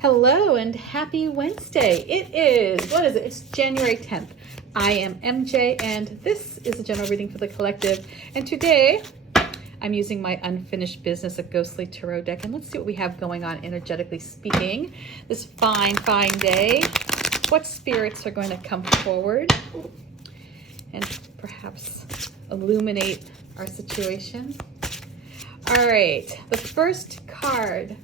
Hello and happy Wednesday. It is, what is it? It's January 10th. I am MJ and this is a general reading for the collective. And today I'm using my Unfinished Business, a ghostly tarot deck. And let's see what we have going on energetically speaking this fine day. What spirits are going to come forward and perhaps illuminate our situation? All right, the first card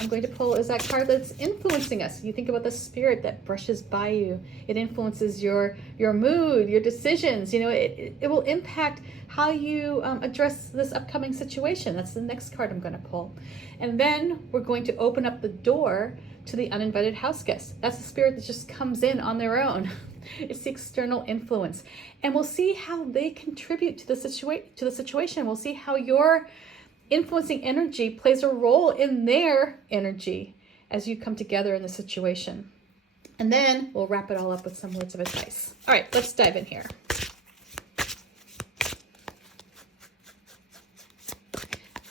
I'm going to pull is that card that's influencing us. You think about the spirit that brushes by you. It influences your mood, your decisions. You know, it will impact how you address this upcoming situation. That's the next card I'm going to pull. And then we're going to open up the door to the uninvited house guest. That's the spirit that just comes in on their own. It's the external influence. And we'll see how they contribute to the situation. We'll see how your influencing energy plays a role in their energy as you come together in the situation. And then we'll wrap it all up with some words of advice. All right, let's dive in here.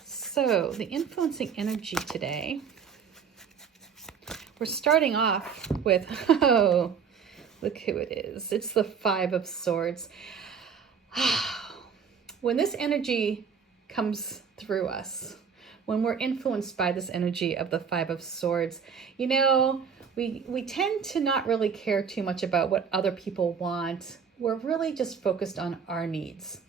So the influencing energy today, we're starting off with, oh, look who it is. It's the Five of Swords. When this energy comes through us, when we're influenced by this energy of the Five of Swords, you know, we tend to not really care too much about what other people want. We're really just focused on our needs.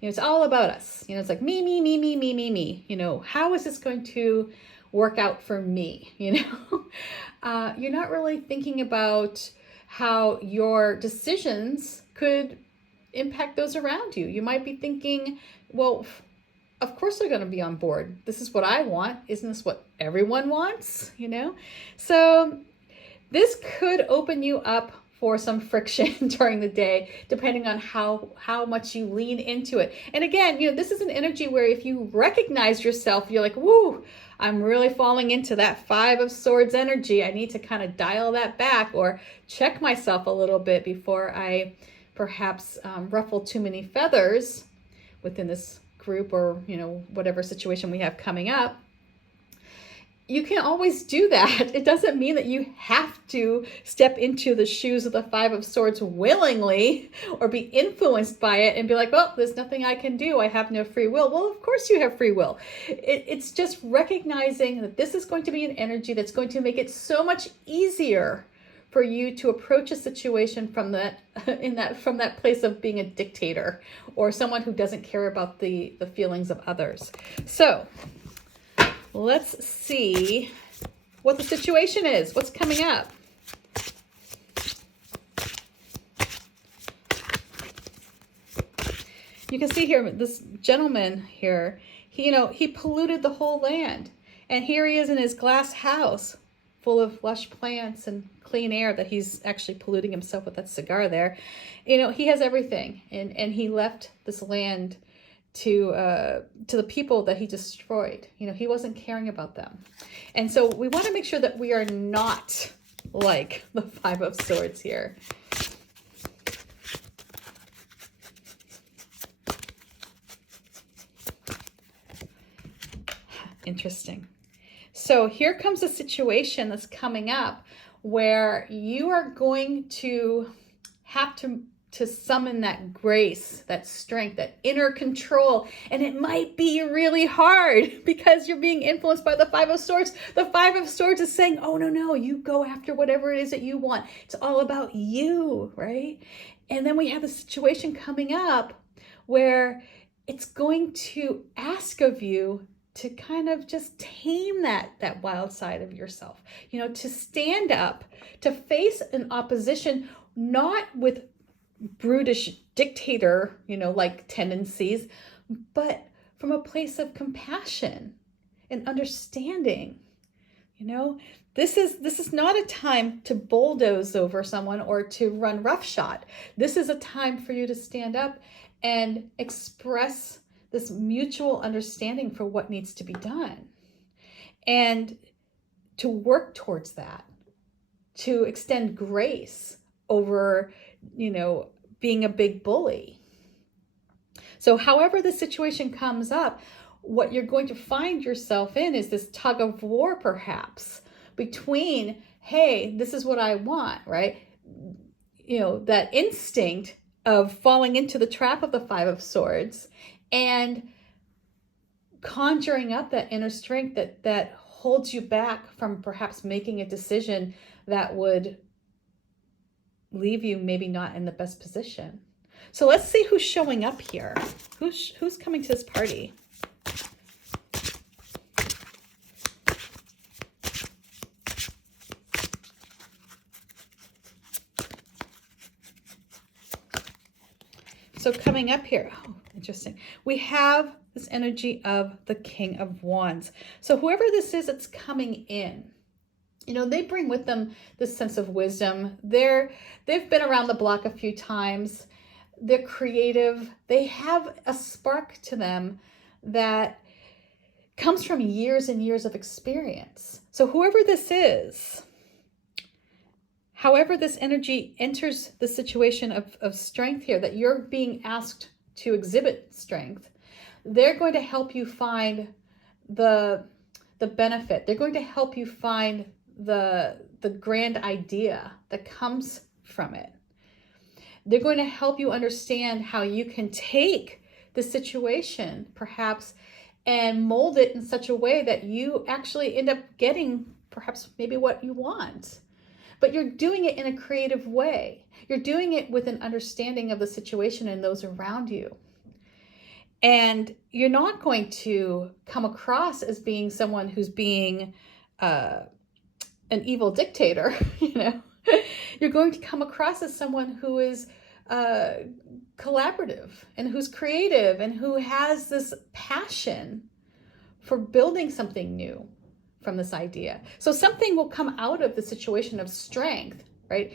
You know, it's all about us. You know, it's like me. You know, how is this going to work out for me? You know, you're not really thinking about how your decisions could impact those around you. You might be thinking, well, of course they're going to be on board. This is what I want. Isn't this what everyone wants? You know? So this could open you up for some friction during the day, depending on how much you lean into it. And again, you know, this is an energy where if you recognize yourself, you're like, woo, I'm really falling into that Five of Swords energy. I need to kind of dial that back or check myself a little bit before I perhaps ruffle too many feathers within this group or, you know, whatever situation we have coming up. You can always do that. It doesn't mean that you have to step into the shoes of the Five of Swords willingly or be influenced by it and be like, well, there's nothing I can do. I have no free will. Well, of course you have free will. It's just recognizing that this is going to be an energy that's going to make it so much easier for you to approach a situation from that place of being a dictator or someone who doesn't care about the feelings of others. So let's see what the situation is. What's coming up? You can see here, this gentleman here, he polluted the whole land. And here he is in his glass house full of lush plants and clean air that he's actually polluting himself with that cigar there. You know, he has everything. And he left this land to the people that he destroyed. You know, he wasn't caring about them. And so we want to make sure that we are not like the Five of Swords here. Interesting. So here comes a situation that's coming up where you are going to have to summon that grace, that strength, that inner control. And it might be really hard because you're being influenced by the Five of Swords. The Five of Swords is saying, oh, no, you go after whatever it is that you want. It's all about you, right? And then we have a situation coming up where it's going to ask of you to kind of just tame that wild side of yourself, you know, to stand up, to face an opposition, not with brutish dictator, you know, like tendencies, but from a place of compassion and understanding. You know, this is not a time to bulldoze over someone or to run roughshod. This is a time for you to stand up and express this mutual understanding for what needs to be done and to work towards that, to extend grace over, you know, being a big bully. So however the situation comes up, what you're going to find yourself in is this tug of war perhaps between, hey, this is what I want, right? That instinct of falling into the trap of the Five of Swords and conjuring up that inner strength that holds you back from perhaps making a decision that would leave you maybe not in the best position. So let's see who's showing up here. Who's coming to this party? So coming up here, oh, interesting. We have this energy of the King of Wands. So whoever this is that's coming in, they bring with them this sense of wisdom. They've been around the block a few times. They're creative. They have a spark to them that comes from years and years of experience. So whoever this is, however this energy enters the situation of strength here, that you're being asked to exhibit strength, they're going to help you find the benefit. They're going to help you find the grand idea that comes from it. They're going to help you understand how you can take the situation, perhaps, and mold it in such a way that you actually end up getting perhaps maybe what you want. But you're doing it in a creative way. You're doing it with an understanding of the situation and those around you. And you're not going to come across as being someone who's being an evil dictator, You're going to come across as someone who is collaborative and who's creative and who has this passion for building something new from this idea. So something will come out of the situation of strength, right?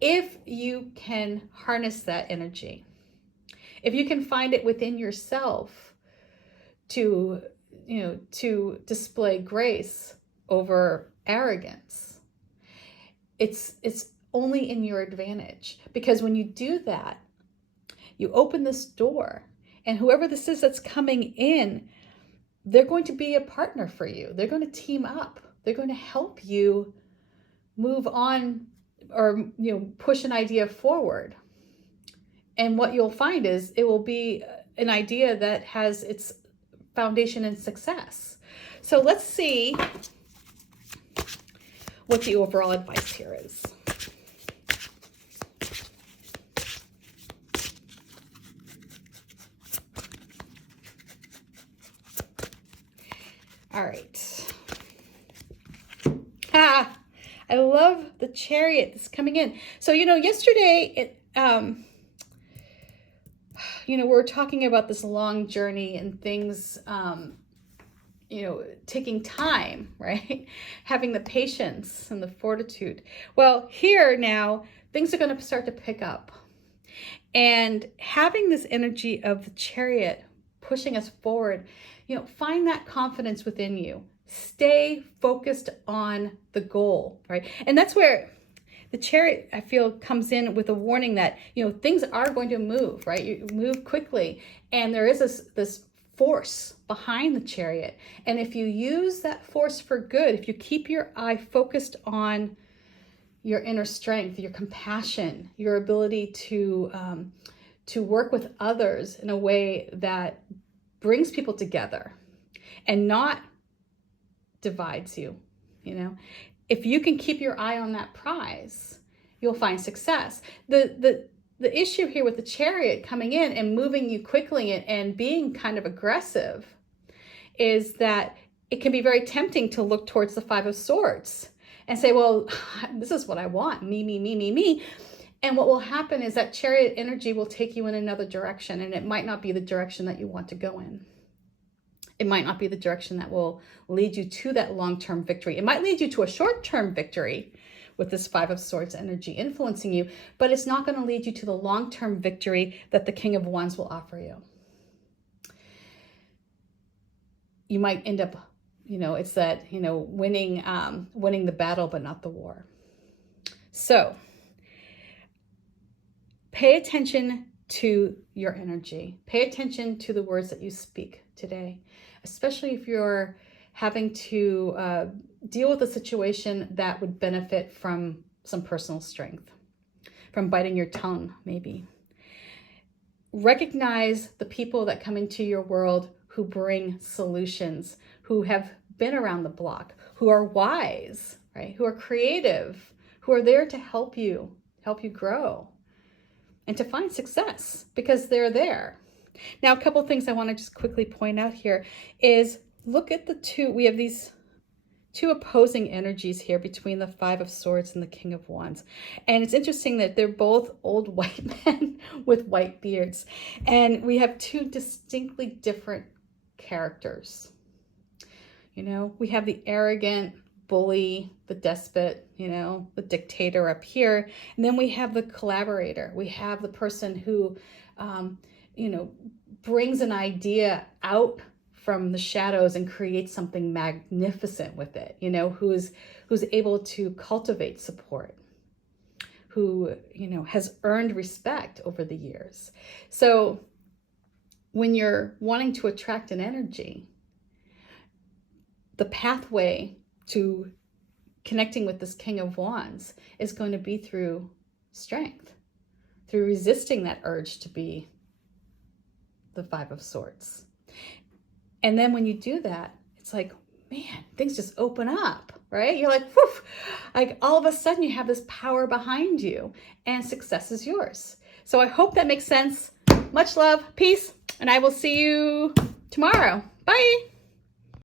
If you can harness that energy, if you can find it within yourself to display grace over arrogance, it's only in your advantage, because when you do that, you open this door, and whoever this is that's coming in, they're going to be a partner for you. They're going to team up. They're going to help you move on or, push an idea forward. And what you'll find is it will be an idea that has its foundation in success. So let's see what the overall advice here is. All right. I love the Chariot that's coming in. So, yesterday, we were talking about this long journey and things, taking time, right? Having the patience and the fortitude. Well, here now, things are going to start to pick up. And having this energy of the Chariot pushing us forward, find that confidence within you. Stay focused on the goal, right? And that's where the Chariot, I feel, comes in with a warning that, things are going to move, right? You move quickly. And there is this force behind the Chariot. And if you use that force for good, if you keep your eye focused on your inner strength, your compassion, your ability to work with others in a way that brings people together and not divides you, if you can keep your eye on that prize, you'll find success. The issue here with the Chariot coming in and moving you quickly and being kind of aggressive is that it can be very tempting to look towards the Five of Swords and say, well, this is what I want, me, me, me, me, me. And what will happen is that Chariot energy will take you in another direction, and it might not be the direction that you want to go in. It might not be the direction that will lead you to that long-term victory. It might lead you to a short-term victory with this Five of Swords energy influencing you, but it's not going to lead you to the long-term victory that the King of Wands will offer you. You might end up, it's that, winning the battle, but not the war. So pay attention to your energy. Pay attention to the words that you speak today, especially if you're having to deal with a situation that would benefit from some personal strength, from biting your tongue, maybe. Recognize the people that come into your world who bring solutions, who have been around the block, who are wise, right? Who are creative, who are there to help you grow and to find success because they're there. Now, a couple things I want to just quickly point out here is look at we have these two opposing energies here between the Five of Swords and the King of Wands. And it's interesting that they're both old white men with white beards. And we have two distinctly different characters. You know, we have the arrogant bully, the despot, you know, the dictator up here. And then we have the collaborator. We have the person who, you know, brings an idea out from the shadows and creates something magnificent with it, you know, who's able to cultivate support, who, you know, has earned respect over the years. So when you're wanting to attract an energy, the pathway to connecting with this King of Wands is going to be through strength, through resisting that urge to be the Five of Swords. And then when you do that, it's like, man, things just open up, right? You're like, whew, like all of a sudden you have this power behind you and success is yours. So I hope that makes sense. Much love, peace, and I will see you tomorrow. Bye.